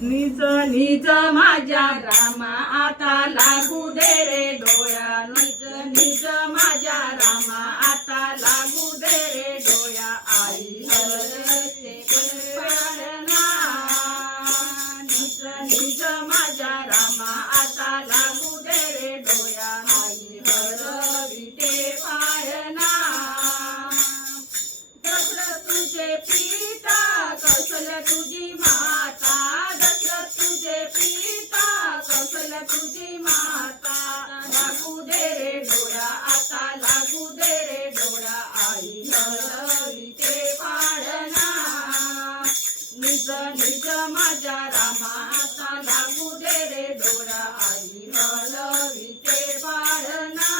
निज निज माझ्या रामा आता लागू दे रे डोळ्या, निज निज माझ्या रामा आता लागू दे रे डोळ्या. आई हरते पाळणा, निज निज माझ्या रामा आता लागू दे रे डोळ्या. आई हरविते पाळणा, दशरथ तुझे पिता कौशल्य तुझी माता, दशरथ तुझे पिता कौशल्य तुझी माता. लागू दे रे डोळ्या आता लागू दे रे डोळ्या. आई हरविते पाळणा, निज निज माझ्या रामा आता लागू दे रे डोळ्या. आई हरविते पाळणा,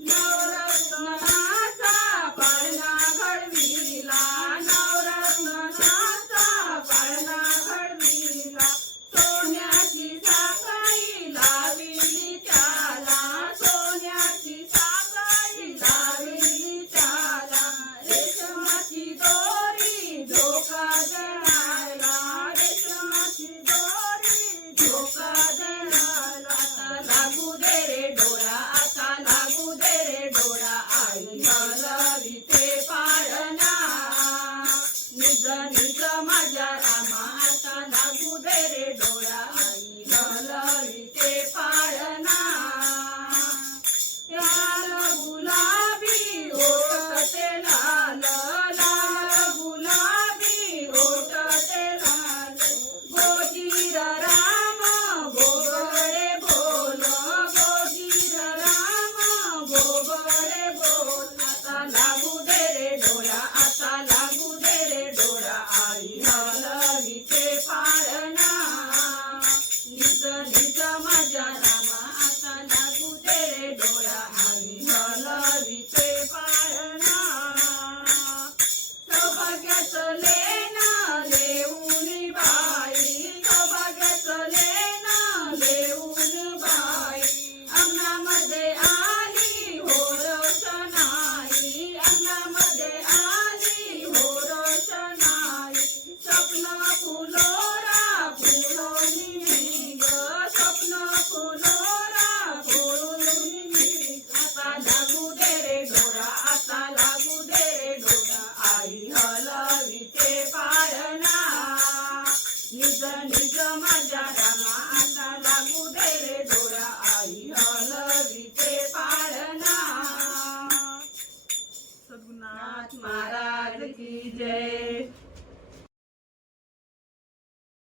नवरत्नाचा पाळणा घडविला, नवरत्नाचा पाळणा घडविला. सोन्याची साखळी लाविली त्याला, सोन्याची साखळी लाविली त्याला. रेशमाची दोरी धोका देणारा, रेशमाची दोरी धोका देणारा. आता लागू दे रे डोळा आता लागू दे रे डोळा. आई हरविते पाळणा, निज निज माझ्या रामा आता लागू दे रे डोळा. आई हरविते पाळणा, लाल गुलाबी ओठ ते लाल, लाल गुलाबी ओठ ते लाल. गोजीर राम गोगडे बोल, गोजीर राम गोगडे बोल. आता लागू दे रे डोळा आता लागू दे रे डोळा. आई हरविते पाळणा, निज निज माझ्या रामा आता लागू दे रे डोळा. आई हरविते पाळणा, सौभाग्याचं